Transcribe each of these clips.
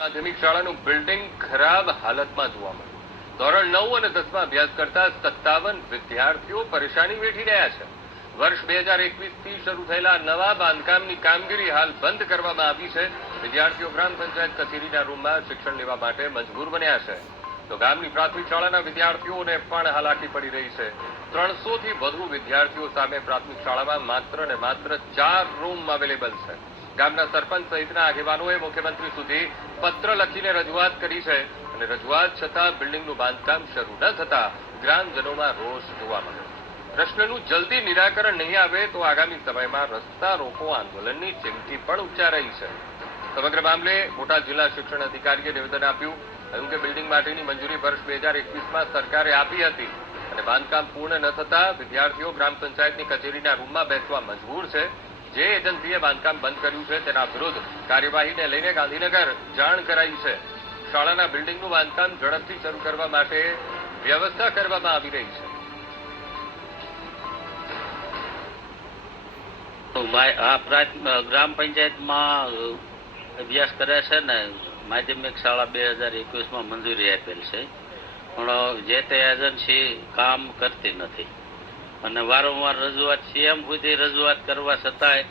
માધ્યમિક શાળાનું બિલ્ડિંગ ખરાબ હાલતમાં જોવા મળ્યું. ધોરણ 9 અને 10માં અભ્યાસ કરતા 57 વિદ્યાર્થીઓ પરેશાની વેઠી રહ્યા છે. વર્ષ 2021થી શરૂ થયેલા નવા બાંધકામની કામગીરી હાલ બંધ કરવામાં આવી છે. વિદ્યાર્થીઓ ગ્રામ પંચાયત કચેરીના રૂમમાં શિક્ષણ લેવા માટે મજબૂર બન્યા છે. તો ગામની પ્રાથમિક શાળાના વિદ્યાર્થીઓને પણ હાલાકી પડી રહી છે. 300થી વધુ વિદ્યાર્થીઓ સામે પ્રાથમિક શાળામાં માત્ર ને માત્ર 4 રૂમ અવેલેબલ છે. ગામના સરપંચ સહિતના આગેવાનોએ મુખ્યમંત્રી સુધી પત્ર લખીને રજૂઆત કરી છે અને રજૂઆત છતાં બિલ્ડિંગનું બાંધકામ શરૂ ન થતા ગ્રામજનોમાં રોષ જોવા મળ્યો. પ્રશ્નનું જલ્દી નિરાકરણ નહીં આવે તો આગામી સમયમાં રસ્તા રોકો આંદોલનની ચીમકી પણ ઉચ્ચારાઈ છે. સમગ્ર મામલે બોટાદ જિલ્લા શિક્ષણ અધિકારીએ નિવેદન આપ્યું. કહ્યું કે બિલ્ડિંગ માટેની મંજૂરી વર્ષ 2021માં સરકારે આપી હતી અને બાંધકામ પૂર્ણ ન થતા વિદ્યાર્થીઓ ગ્રામ પંચાયતની કચેરીના રૂમમાં બેસવા મજબૂર છે. જે એજન્સીએ બાંધકામ બંધ કર્યું છે તેના વિરુદ્ધ કાર્યવાહીને લઈને ગાંધીનગર જાણ કરાઈ છે. શાળાના બિલ્ડિંગનું બાંધકામ ઝડપથી શરૂ કરવા માટે વ્યવસ્થા કરવામાં આવી રહી છે. ગ્રામ પંચાયતમાં અભ્યાસ કરે છે ને માધ્યમિક શાળા 2021માં મંજૂરી આપેલ છે, પણ જે તે એજન્સી કામ કરતી નથી અને વારંવાર રજૂઆત સીએમ સુધી રજૂઆત કરવા છતાંય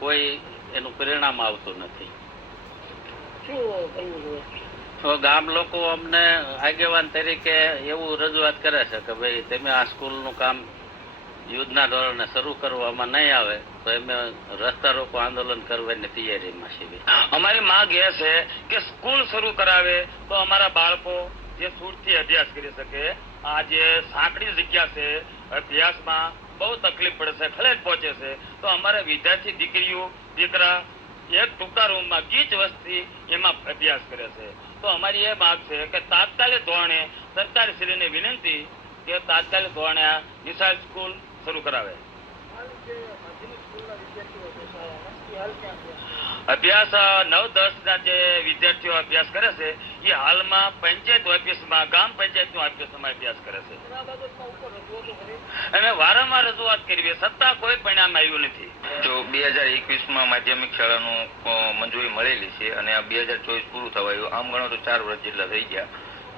કોઈ એનું પરિણામ આવતું નથી. તો ગામ લોકો અમને આગેવાન તરીકે એવું રજૂઆત કરે છે કે ભાઈ તમે આ સ્કૂલનું કામ યુદ્ધના ધોરણે શરૂ કરવામાં નહીં આવે તો અમે રસ્તા રોકો આંદોલન કરવાની તૈયારીમાં છીએ. અમારી માંગ એ છે કે સ્કૂલ શરૂ કરાવે તો અમારા બાળકો જે સુરથી અભ્યાસ કરી શકે. આ જે સાંકડી જગ્યા છે, અભ્યાસમાં બહુ તકલીફ પડે છે, ખલેલ પહોંચે છે. તો અમારા વિદ્યાર્થી દીકરીઓ દીકરા એક ટૂંકા રૂમમાં ગીચ વસ્તી એમાં અભ્યાસ કરે છે. તો અમારી એ માંગ છે કે તાત્કાલિક ધોરણે સરકારશ્રીને વિનંતી કે તાત્કાલિક ધોરણે આ નિશાળ સ્કૂલ શરૂ કરાવે. અભ્યાસ 9-10 ના જે વિદ્યાર્થીઓ અભ્યાસ કરે છે એ હાલમાં પંચાયત ઓફિસમાં ગામ પંચાયતની ઓફિસમાં અભ્યાસ કરે છે. અમે વારંવાર રજૂઆત કરી છતાં કોઈ પરિણામ આવ્યું નથી. જો 2021માં માધ્યમિક શાળાનું મંજૂરી મળેલી છે અને આ 2024 પૂરું થવા આવ્યું. આમ ગણો તો 4 વર્ષ જેટલા થઈ ગયા.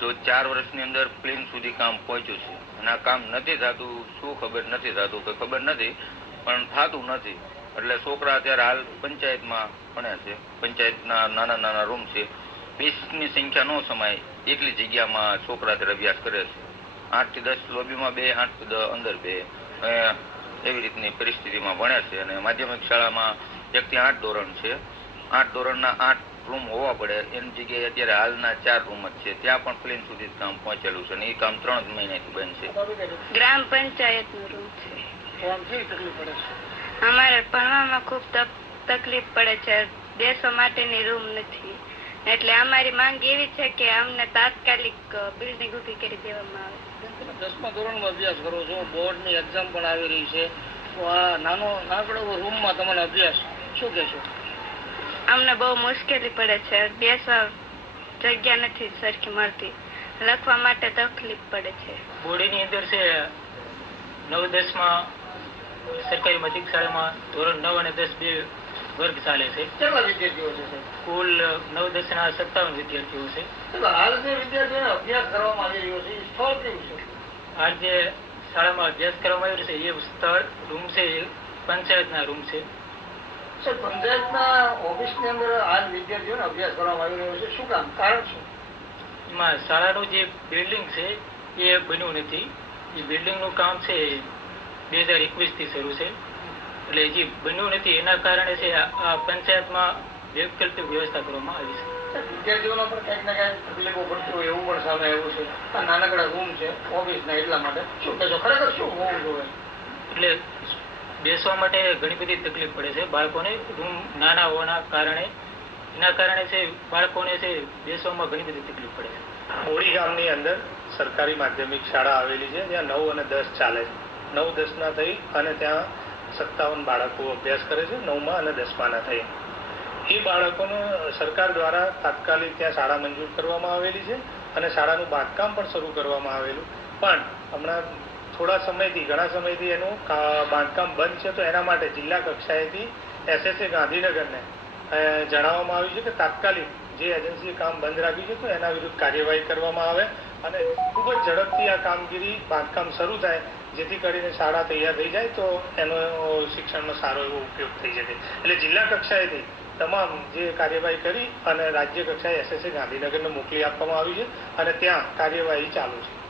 તો 4 વર્ષની અંદર પ્લેન સુધી કામ પહોંચ્યું છે અને આ કામ નથી થતું. શું ખબર નથી થતું કે ખબર નથી, પણ થતું નથી. એટલે છોકરા અત્યારે હાલ પંચાયતમાં ભણે છે. પંચાયતના નાના નાના રૂમ છે, 20ની સંખ્યા ન સમાય એટલી જગ્યામાં છોકરા અત્યારે અભ્યાસ કરે છે. 8 થી 10 લોબીમાં 2, 8 થી 10 અંદર 2, એવી રીતની પરિસ્થિતિમાં ભણે છે. અને માધ્યમિક શાળામાં 1 થી 8 ધોરણ છે. 8 ધોરણના 8 રૂમ હોવા પડે, એની જગ્યાએ અત્યારે હાલના 4 રૂમ જ છે. ત્યાં પણ પ્લેન સુધી જ કામ પહોંચેલું છે અને એ કામ 3 મહિનાથી બંધ છે. ગ્રામ પંચાયતનું રૂમ છે. અમારે ભણવામાં ખૂબ તકલીફ પડે છે. બેસવા માટેની રૂમ નથી. એટલે અમારી માંગ એવી છે કે અમને તાત્કાલિક બિલ્ડિંગ ઊભી કરી દેવામાં આવે. 10મા ધોરણમાં અભ્યાસ કરો છો, બોર્ડની એક્ઝામ પણ આવી રહી છે, તો આ નાનકડો રૂમમાં તમારો અભ્યાસ શું કહેશો? અમને બહુ મુશ્કેલી પડે છે. બેસવા જગ્યા નથી સરખી મળતી, લખવા માટે તકલીફ પડે છે. બોર્ડની અંદર છે 9-10માં સરકારી માધ્યમિક શાળામાં ધોરણ 9 અને 10 બે વર્ગ ચાલે છે. કેટલા વિદ્યાર્થીઓ છે? કુલ 9-10ના 57 વિદ્યાર્થીઓ છે. હાલ જે વિદ્યાર્થીઓને અભ્યાસ કરવામાં આવી રહ્યો છે એ સ્થળ કેવું છે? આ જે શાળામાં અભ્યાસ કરવામાં આવ્યો છે એ સ્થળ રૂમ છે એ પંચાયતના રૂમ છે. પંચાયતના ઓફિસની અંદર હાલ વિદ્યાર્થીઓને અભ્યાસ કરવામાં આવી રહ્યો છે. શું કામ, કારણ શું? એમાં શાળાનું જે બિલ્ડિંગ છે એ બન્યું નથી. એ બિલ્ડિંગનું કામ છે 2021થી શરૂ છે, એટલે જે બન્યું નથી એના કારણે છે આ પંચાયતમાં વૈકલ્પિક વ્યવસ્થા કરવામાં આવી છે. વિદ્યાર્થીઓનો પણ કંઈક ને કંઈક તકલીફો પડતી હોય એવું પણ સામે આવ્યું છે. આ નાનકડા રૂમ છે ઓફિસના, એટલા માટે શું કહેશો? ખરેખર શું હોવું જોઈએ? એટલે બેસવા માટે ઘણી બધી તકલીફ પડે છે બાળકોને. રૂમ નાના હોવાના કારણે એના કારણે છે બાળકોને છે બેસવામાં ઘણી બધી તકલીફ પડે છે. બોડી ગામની અંદર સરકારી માધ્યમિક શાળા આવેલી છે, જ્યાં 9 અને 10 ચાલે છે. 9-10ના થઈ અને ત્યાં 57 બાળકો અભ્યાસ કરે છે, 9મા અને 10માના થઈ. એ બાળકોને સરકાર દ્વારા તાત્કાલિક ત્યાં શાળા મંજૂર કરવામાં આવેલી છે અને શાળાનું બાંધકામ પણ શરૂ કરવામાં આવેલું. પણ હમણાં ઘણા સમયથી એનું બાંધકામ બંધ છે. તો એના માટે જિલ્લા કક્ષાએથી SSA ગાંધીનગરને જણાવવામાં આવ્યું છે કે તાત્કાલિક જે એજન્સીએ કામ બંધ રાખ્યું છે તો એના વિરુદ્ધ કાર્યવાહી કરવામાં આવે અને ખૂબ જ ઝડપથી આ કામગીરી બાંધકામ શરૂ થાય, જેથી કરીને શાળા તૈયાર થઈ જાય તો એનો શિક્ષણમાં સારો એવો ઉપયોગ થઈ શકે. એટલે જિલ્લા કક્ષાએથી તમામ જે કાર્યવાહી કરી અને રાજ્ય કક્ષાએ SSA ગાંધીનગરને મોકલી આપવામાં આવી છે અને ત્યાં કાર્યવાહી ચાલુ છે.